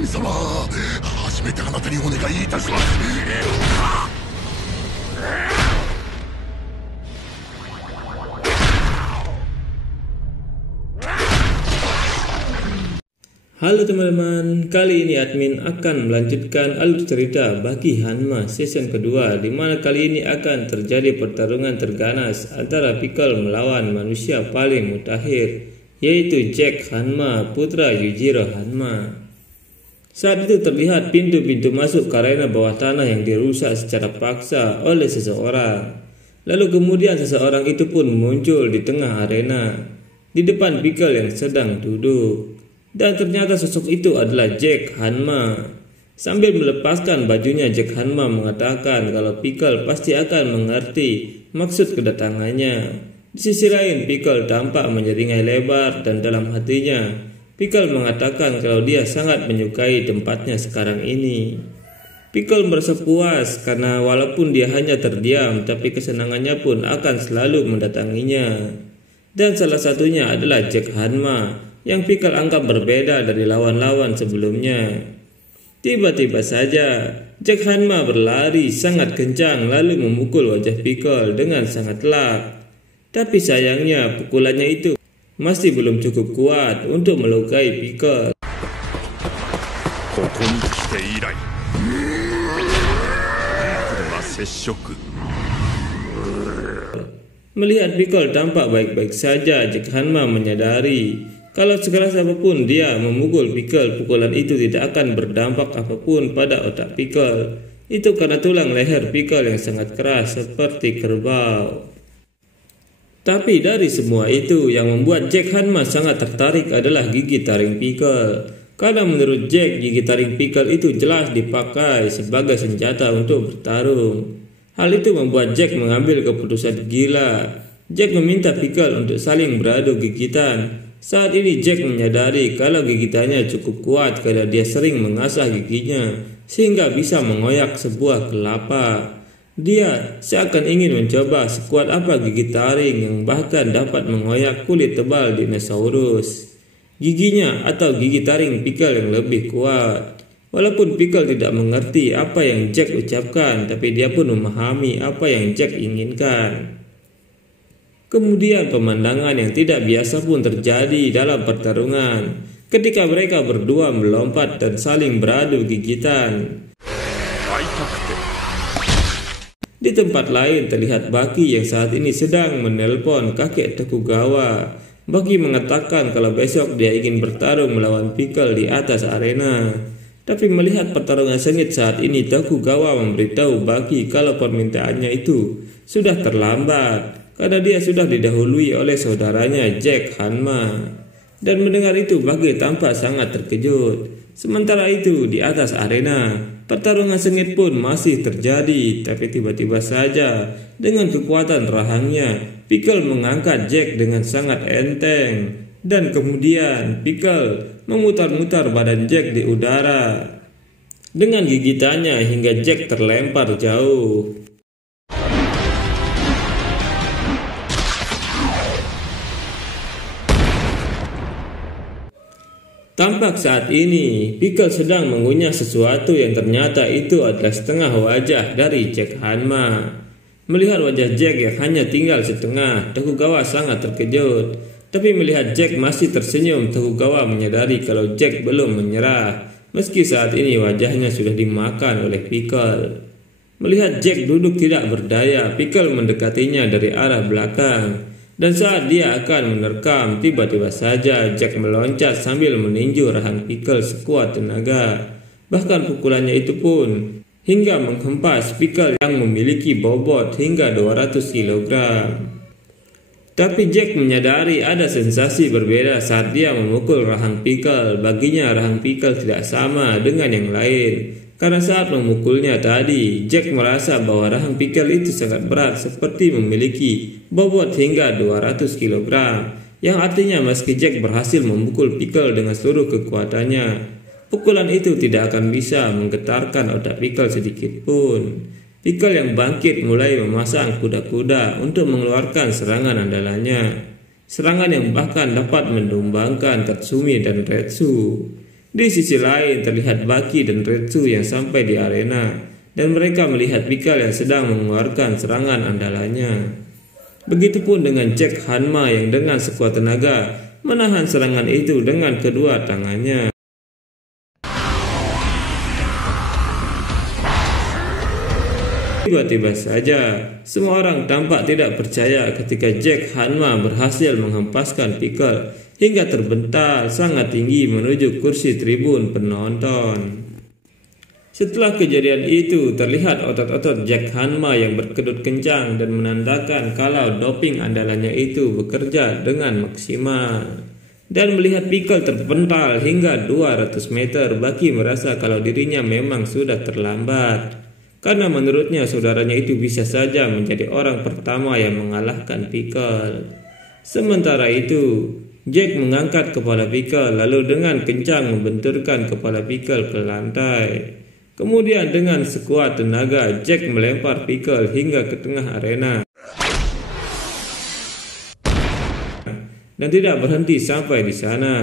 神様、初めてあなたにお願いいたします。Halo teman-teman, kali ini admin akan melanjutkan alur cerita bagi Hanma season kedua, di mana kali ini akan terjadi pertarungan terganas antara Pickle melawan manusia paling mutakhir, yaitu Jack Hanma, putra Yujiro Hanma. Saat itu terlihat pintu-pintu masuk ke arena bawah tanah yang dirusak secara paksa oleh seseorang. Lalu kemudian seseorang itu pun muncul di tengah arena, di depan Pickle yang sedang duduk. Dan ternyata sosok itu adalah Jack Hanma. Sambil melepaskan bajunya, Jack Hanma mengatakan kalau Pickle pasti akan mengerti maksud kedatangannya. Di sisi lain, Pickle tampak menyeringai lebar dan dalam hatinya, Pickle mengatakan kalau dia sangat menyukai tempatnya sekarang ini. Pickle merasa puas karena walaupun dia hanya terdiam, tapi kesenangannya pun akan selalu mendatanginya. Dan salah satunya adalah Jack Hanma, yang Pickle anggap berbeda dari lawan-lawan sebelumnya. Tiba-tiba saja Jack Hanma berlari sangat kencang lalu memukul wajah Pickle dengan sangat telak. Tapi sayangnya pukulannya itu masih belum cukup kuat untuk melukai Pickle. Melihat Pickle tampak baik-baik saja, Jack Hanma menyadari kalau sekeras apapun dia memukul Pickle, pukulan itu tidak akan berdampak apapun pada otak Pickle. Itu karena tulang leher Pickle yang sangat keras seperti kerbau. Tapi dari semua itu, yang membuat Jack Hanma sangat tertarik adalah gigi taring Pickle. Karena menurut Jack, gigi taring Pickle itu jelas dipakai sebagai senjata untuk bertarung. Hal itu membuat Jack mengambil keputusan gila. Jack meminta Pickle untuk saling beradu gigitan. Saat ini Jack menyadari kalau gigitannya cukup kuat karena dia sering mengasah giginya sehingga bisa mengoyak sebuah kelapa. Dia seakan ingin mencoba sekuat apa gigi taring yang bahkan dapat mengoyak kulit tebal dinosaurus. Giginya atau gigi taring Pickle yang lebih kuat. Walaupun Pickle tidak mengerti apa yang Jack ucapkan, tapi dia pun memahami apa yang Jack inginkan. Kemudian pemandangan yang tidak biasa pun terjadi dalam pertarungan ketika mereka berdua melompat dan saling beradu gigitan. Di tempat lain terlihat Baki yang saat ini sedang menelpon kakek Tokugawa. Baki mengatakan kalau besok dia ingin bertarung melawan Pickle di atas arena. Tapi melihat pertarungan sengit saat ini, Tokugawa memberitahu Baki kalau permintaannya itu sudah terlambat karena dia sudah didahului oleh saudaranya Jack Hanma. Dan mendengar itu Baki tampak sangat terkejut. Sementara itu di atas arena, pertarungan sengit pun masih terjadi. Tapi tiba-tiba saja dengan kekuatan rahangnya, Pickle mengangkat Jack dengan sangat enteng. Dan kemudian Pickle memutar-mutar badan Jack di udara dengan gigitannya hingga Jack terlempar jauh. Tampak saat ini Pickle sedang mengunyah sesuatu yang ternyata itu adalah setengah wajah dari Jack Hanma. Melihat wajah Jack yang hanya tinggal setengah, Tokugawa sangat terkejut. Tapi melihat Jack masih tersenyum, Tokugawa menyadari kalau Jack belum menyerah, meski saat ini wajahnya sudah dimakan oleh Pickle. Melihat Jack duduk tidak berdaya, Pickle mendekatinya dari arah belakang. Dan saat dia akan menerkam, tiba-tiba saja Jack meloncat sambil meninju rahang Pickle sekuat tenaga. Bahkan pukulannya itu pun hingga menghempas Pickle yang memiliki bobot hingga 200 kg. Tapi Jack menyadari ada sensasi berbeda saat dia memukul rahang Pickle. Baginya rahang Pickle tidak sama dengan yang lain. Karena saat memukulnya tadi, Jack merasa bahwa rahang Pickle itu sangat berat seperti memiliki bobot hingga 200 kg. Yang artinya meski Jack berhasil memukul Pickle dengan seluruh kekuatannya, pukulan itu tidak akan bisa menggetarkan otak Pickle sedikit pun. Pickle yang bangkit mulai memasang kuda-kuda untuk mengeluarkan serangan andalannya. serangan yang bahkan dapat mendumbangkan Tatsumi dan Retsu. Di sisi lain terlihat Baki dan Retsu yang sampai di arena, dan mereka melihat Pikal yang sedang mengeluarkan serangan andalannya. Begitupun dengan Jack Hanma yang dengan sekuat tenaga menahan serangan itu dengan kedua tangannya. Tiba-tiba saja, semua orang tampak tidak percaya ketika Jack Hanma berhasil menghempaskan Pikal hingga terbental sangat tinggi menuju kursi tribun penonton. Setelah kejadian itu, terlihat otot-otot Jack Hanma yang berkedut kencang dan menandakan kalau doping andalannya itu bekerja dengan maksimal. Dan melihat Pikal terpental hingga 200 meter, Baki merasa kalau dirinya memang sudah terlambat. Karena menurutnya saudaranya itu bisa saja menjadi orang pertama yang mengalahkan Pikal. Sementara itu, Jack mengangkat kepala Pikal lalu dengan kencang membenturkan kepala Pikal ke lantai. Kemudian dengan sekuat tenaga, Jack melempar Pikal hingga ke tengah arena. Dan tidak berhenti sampai di sana.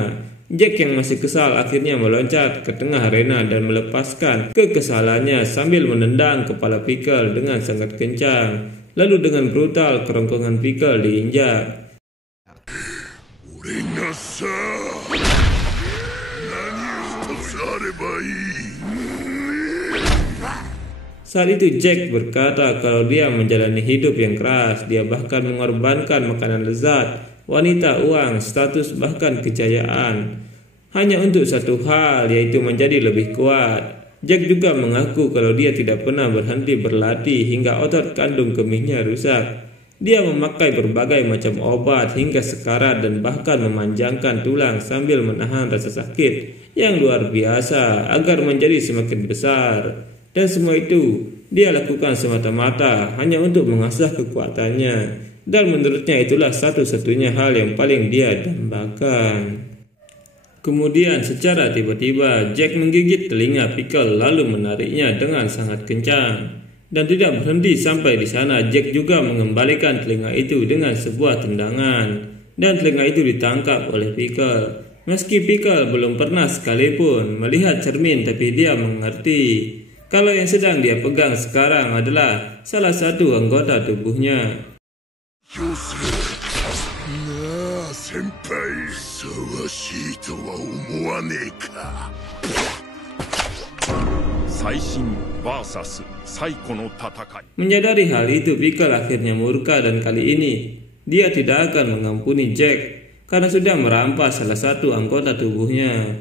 Jack yang masih kesal akhirnya meloncat ke tengah arena dan melepaskan kekesalannya sambil menendang kepala Pikal dengan sangat kencang. Lalu dengan brutal kerongkongan Pikal diinjak. Saat itu Jack berkata kalau dia menjalani hidup yang keras. Dia bahkan mengorbankan makanan lezat, wanita, uang, status, bahkan kejayaan hanya untuk satu hal, yaitu menjadi lebih kuat. Jack juga mengaku kalau dia tidak pernah berhenti berlatih hingga otot kandung kemihnya rusak. Dia memakai berbagai macam obat hingga sekarat dan bahkan memanjangkan tulang sambil menahan rasa sakit yang luar biasa agar menjadi semakin besar. Dan semua itu dia lakukan semata-mata hanya untuk mengasah kekuatannya. Dan menurutnya itulah satu-satunya hal yang paling dia dambakan. Kemudian secara tiba-tiba Jack menggigit telinga Pikal lalu menariknya dengan sangat kencang. Dan tidak berhenti sampai di sana, Jack juga mengembalikan telinga itu dengan sebuah tendangan. Dan telinga itu ditangkap oleh Pikal. Meski Pikal belum pernah sekalipun melihat cermin, tapi dia mengerti kalau yang sedang dia pegang sekarang adalah salah satu anggota tubuhnya. Menyadari hal itu, Pikal akhirnya murka dan kali ini dia tidak akan mengampuni Jack karena sudah merampas salah satu anggota tubuhnya.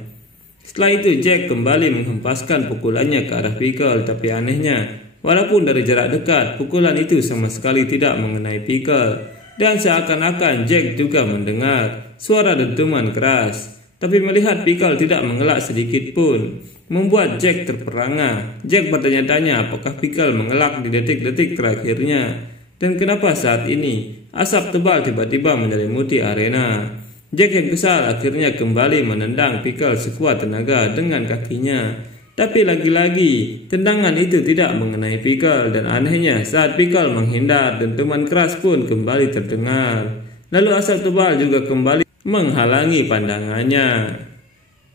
Setelah itu Jack kembali menghempaskan pukulannya ke arah Pikal, tapi anehnya walaupun dari jarak dekat pukulan itu sama sekali tidak mengenai Pikal. Dan seakan-akan Jack juga mendengar suara dentuman keras. Tapi melihat Pikal tidak mengelak sedikit pun membuat Jack terperangah. Jack bertanya-tanya apakah Pikal mengelak di detik-detik terakhirnya. Dan kenapa saat ini asap tebal tiba-tiba menyelimuti arena. Jack yang kesal akhirnya kembali menendang Pikal sekuat tenaga dengan kakinya. Tapi lagi-lagi tendangan itu tidak mengenai Pikal. Dan anehnya saat Pikal menghindar, dentuman keras pun kembali terdengar. Lalu asap tebal juga kembali menghalangi pandangannya.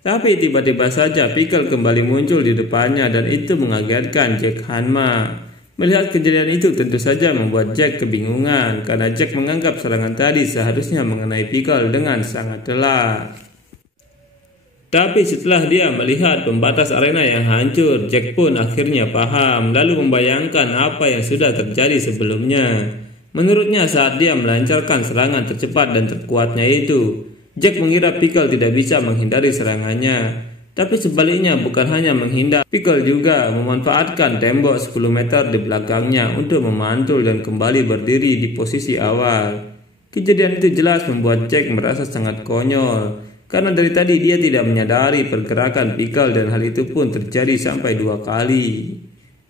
Tapi tiba-tiba saja Pikal kembali muncul di depannya dan itu mengagetkan Jack Hanma. Melihat kejadian itu tentu saja membuat Jack kebingungan karena Jack menganggap serangan tadi seharusnya mengenai Pikal dengan sangat telak. Tapi setelah dia melihat pembatas arena yang hancur, Jack pun akhirnya paham lalu membayangkan apa yang sudah terjadi sebelumnya. Menurutnya saat dia melancarkan serangan tercepat dan terkuatnya itu, Jack mengira Pikal tidak bisa menghindari serangannya. Tapi sebaliknya bukan hanya menghindar, Pikal juga memanfaatkan tembok 10 meter di belakangnya untuk memantul dan kembali berdiri di posisi awal. Kejadian itu jelas membuat Jack merasa sangat konyol, karena dari tadi dia tidak menyadari pergerakan Pikal dan hal itu pun terjadi sampai 2 kali.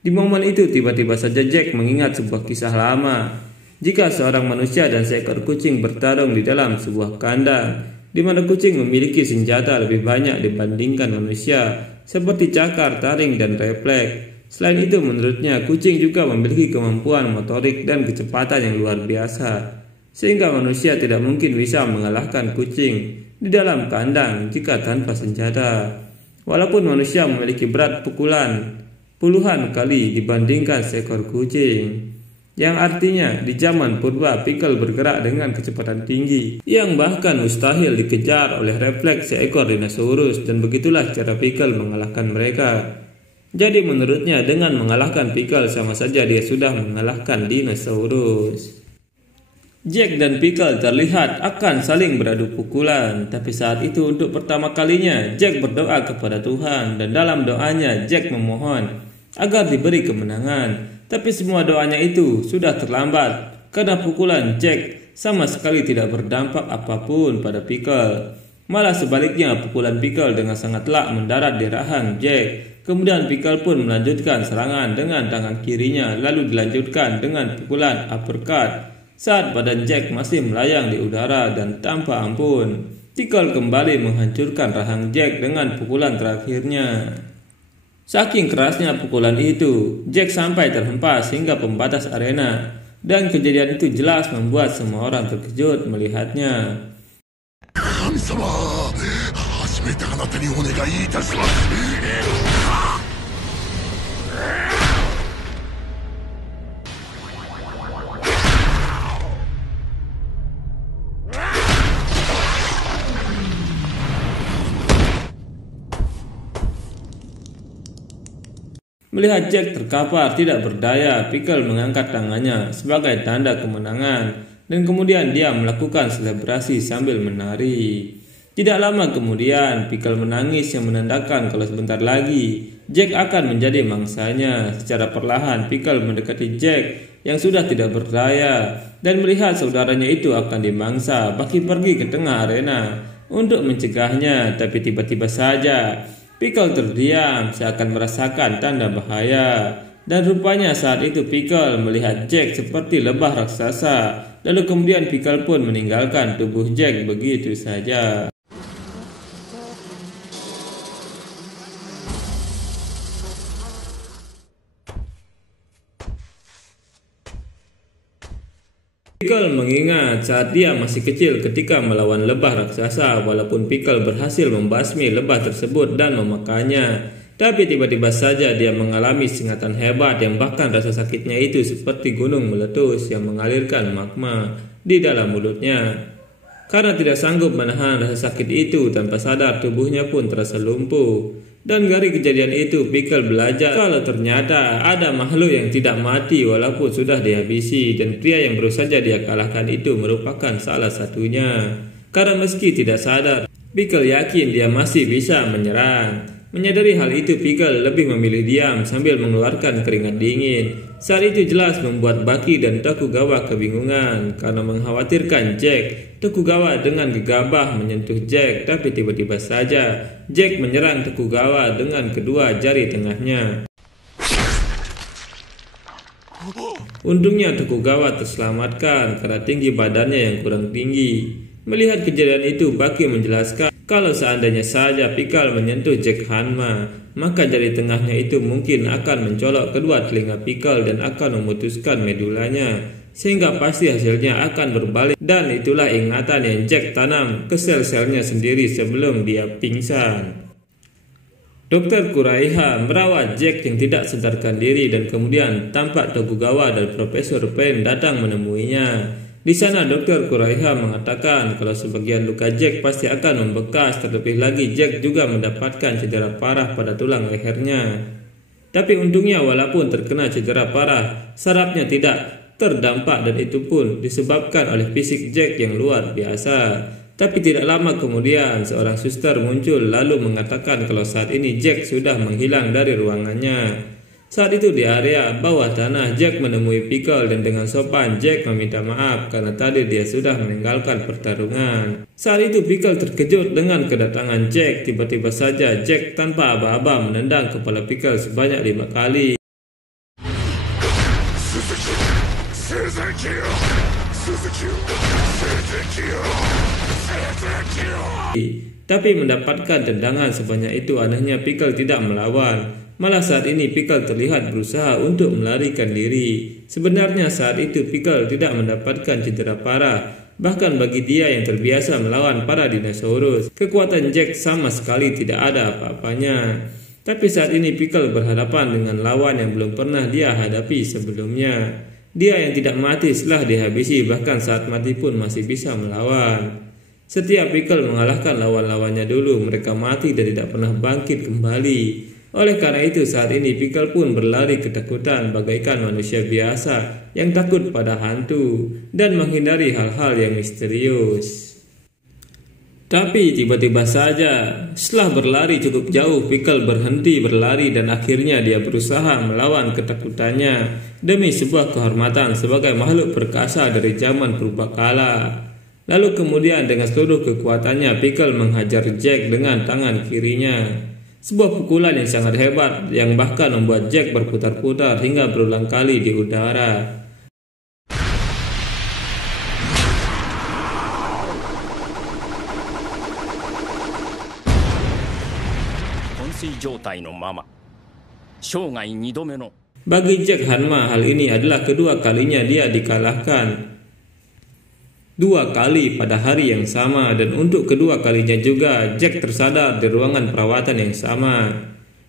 Di momen itu tiba-tiba saja Jack mengingat sebuah kisah lama. Jika seorang manusia dan seekor kucing bertarung di dalam sebuah kandang, di mana kucing memiliki senjata lebih banyak dibandingkan manusia, seperti cakar, taring, dan refleks. Selain itu, menurutnya kucing juga memiliki kemampuan motorik dan kecepatan yang luar biasa. sehingga manusia tidak mungkin bisa mengalahkan kucing di dalam kandang jika tanpa senjata. Walaupun manusia memiliki berat pukulan puluhan kali dibandingkan seekor kucing, yang artinya di zaman purba Pickle bergerak dengan kecepatan tinggi yang bahkan mustahil dikejar oleh refleks seekor dinosaurus, dan begitulah cara Pickle mengalahkan mereka. Jadi menurutnya dengan mengalahkan Pickle sama saja dia sudah mengalahkan dinosaurus. Jack dan Pickle terlihat akan saling beradu pukulan, tapi saat itu untuk pertama kalinya Jack berdoa kepada Tuhan, dan dalam doanya Jack memohon agar diberi kemenangan. Tapi semua doanya itu sudah terlambat karena pukulan Jack sama sekali tidak berdampak apapun pada Pickle. Malah sebaliknya, pukulan Pickle dengan sangat telak mendarat di rahang Jack. Kemudian Pickle pun melanjutkan serangan dengan tangan kirinya, lalu dilanjutkan dengan pukulan uppercut saat badan Jack masih melayang di udara, dan tanpa ampun Pickle kembali menghancurkan rahang Jack dengan pukulan terakhirnya. Saking kerasnya pukulan itu, Jack sampai terhempas hingga pembatas arena, dan kejadian itu jelas membuat semua orang terkejut melihatnya. 神様、初めてあなたにお願いいたします。 Melihat Jack terkapar tidak berdaya, Pickle mengangkat tangannya sebagai tanda kemenangan, dan kemudian dia melakukan selebrasi sambil menari. Tidak lama kemudian, Pickle menangis yang menandakan kalau sebentar lagi Jack akan menjadi mangsanya. Secara perlahan, Pickle mendekati Jack yang sudah tidak berdaya, dan melihat saudaranya itu akan dimangsa, Bucky pergi ke tengah arena untuk mencegahnya, tapi tiba-tiba saja Pickle terdiam seakan merasakan tanda bahaya, dan rupanya saat itu Pickle melihat Jack seperti lebah raksasa. Lalu kemudian Pickle pun meninggalkan tubuh Jack begitu saja. Pickle mengingat saat dia masih kecil ketika melawan lebah raksasa. Walaupun Pickle berhasil membasmi lebah tersebut dan memakannya, tapi tiba-tiba saja dia mengalami sengatan hebat yang bahkan rasa sakitnya itu seperti gunung meletus yang mengalirkan magma di dalam mulutnya. Karena tidak sanggup menahan rasa sakit itu, tanpa sadar tubuhnya pun terasa lumpuh. Dan dari kejadian itu Pickle belajar kalau ternyata ada makhluk yang tidak mati walaupun sudah dihabisi, dan pria yang baru saja dia kalahkan itu merupakan salah satunya. Karena meski tidak sadar, Pickle yakin dia masih bisa menyerang. Menyadari hal itu, Pickle lebih memilih diam sambil mengeluarkan keringat dingin. Saat itu jelas membuat Bucky dan Tokugawa kebingungan karena mengkhawatirkan Jack. Tokugawa dengan gegabah menyentuh Jack, tapi tiba-tiba saja Jack menyerang Tokugawa dengan kedua jari tengahnya. Untungnya Tokugawa terselamatkan karena tinggi badannya yang kurang tinggi. Melihat kejadian itu, Bucky menjelaskan kalau seandainya saja Pickle menyentuh Jack Hanma, maka jari tengahnya itu mungkin akan mencolok kedua telinga Pickle dan akan memutuskan medulanya, sehingga pasti hasilnya akan berbalik, dan itulah ingatan yang Jack tanam ke sel-selnya sendiri sebelum dia pingsan. Dr. Kuraiha merawat Jack yang tidak sadarkan diri, dan kemudian tampak Tokugawa dan Profesor Pain datang menemuinya. Di sana Dr. Kuraiha mengatakan kalau sebagian luka Jack pasti akan membekas, terlebih lagi Jack juga mendapatkan cedera parah pada tulang lehernya. Tapi untungnya walaupun terkena cedera parah, sarafnya tidak terdampak, dan itu pun disebabkan oleh fisik Jack yang luar biasa. Tapi tidak lama kemudian seorang suster muncul lalu mengatakan kalau saat ini Jack sudah menghilang dari ruangannya. Saat itu di area bawah tanah, Jack menemui Pickle dan dengan sopan Jack meminta maaf karena tadi dia sudah meninggalkan pertarungan. Saat itu Pickle terkejut dengan kedatangan Jack. Tiba-tiba saja Jack tanpa aba-aba menendang kepala Pickle sebanyak 5 kali. Tapi mendapatkan tendangan sebanyak itu, anehnya Pickle tidak melawan. Malah saat ini Pickle terlihat berusaha untuk melarikan diri. Sebenarnya saat itu Pickle tidak mendapatkan cedera parah. Bahkan bagi dia yang terbiasa melawan para dinosaurus, kekuatan Jack sama sekali tidak ada apa-apanya. Tapi saat ini Pickle berhadapan dengan lawan yang belum pernah dia hadapi sebelumnya. Dia yang tidak mati setelah dihabisi, bahkan saat mati pun masih bisa melawan. Setiap Pickle mengalahkan lawan-lawannya dulu, mereka mati dan tidak pernah bangkit kembali. Oleh karena itu saat ini Pickle pun berlari ketakutan bagaikan manusia biasa yang takut pada hantu dan menghindari hal-hal yang misterius. Tapi tiba-tiba saja setelah berlari cukup jauh, Pickle berhenti berlari dan akhirnya dia berusaha melawan ketakutannya demi sebuah kehormatan sebagai makhluk perkasa dari zaman purbakala. Lalu kemudian dengan seluruh kekuatannya Pickle menghajar Jack dengan tangan kirinya. Sebuah pukulan yang sangat hebat yang bahkan membuat Jack berputar-putar hingga berulang kali di udara. Bagi Jack Hanma, hal ini adalah kedua kalinya dia dikalahkan. 2 kali pada hari yang sama, dan untuk kedua kalinya juga Jack tersadar di ruangan perawatan yang sama.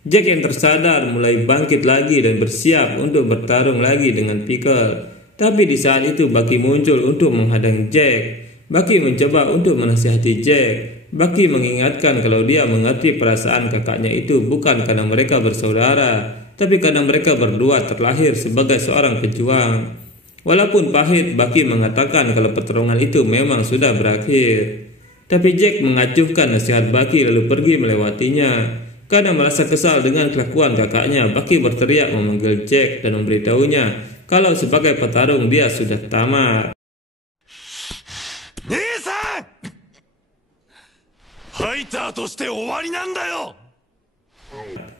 Jack yang tersadar mulai bangkit lagi dan bersiap untuk bertarung lagi dengan Pickle. Tapi di saat itu Bucky muncul untuk menghadang Jack. Bucky mencoba untuk menasihati Jack. Bucky mengingatkan kalau dia mengerti perasaan kakaknya itu bukan karena mereka bersaudara, tapi karena mereka berdua terlahir sebagai seorang pejuang. Walaupun pahit, Bucky mengatakan kalau pertarungan itu memang sudah berakhir. Tapi Jack mengacuhkan nasihat Bucky lalu pergi melewatinya. Karena merasa kesal dengan kelakuan kakaknya, Bucky berteriak memanggil Jack dan memberitahunya kalau sebagai petarung dia sudah tamat.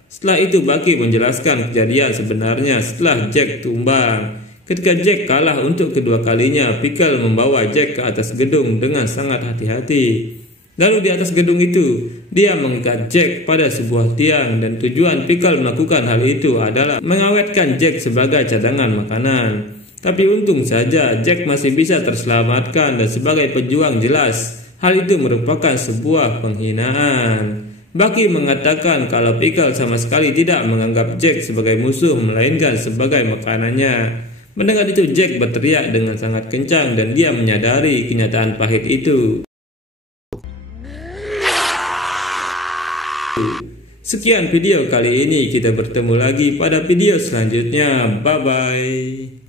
Setelah itu Bucky menjelaskan kejadian sebenarnya setelah Jack tumbang. Ketika Jack kalah untuk kedua kalinya, Pickle membawa Jack ke atas gedung dengan sangat hati-hati. Lalu di atas gedung itu, dia mengikat Jack pada sebuah tiang dan tujuan Pickle melakukan hal itu adalah mengawetkan Jack sebagai cadangan makanan. Tapi untung saja Jack masih bisa terselamatkan dan sebagai pejuang jelas, hal itu merupakan sebuah penghinaan. Bucky mengatakan kalau Pickle sama sekali tidak menganggap Jack sebagai musuh melainkan sebagai makanannya. Mendengar itu Jack berteriak dengan sangat kencang dan dia menyadari kenyataan pahit itu. Sekian video kali ini, kita bertemu lagi pada video selanjutnya. Bye bye.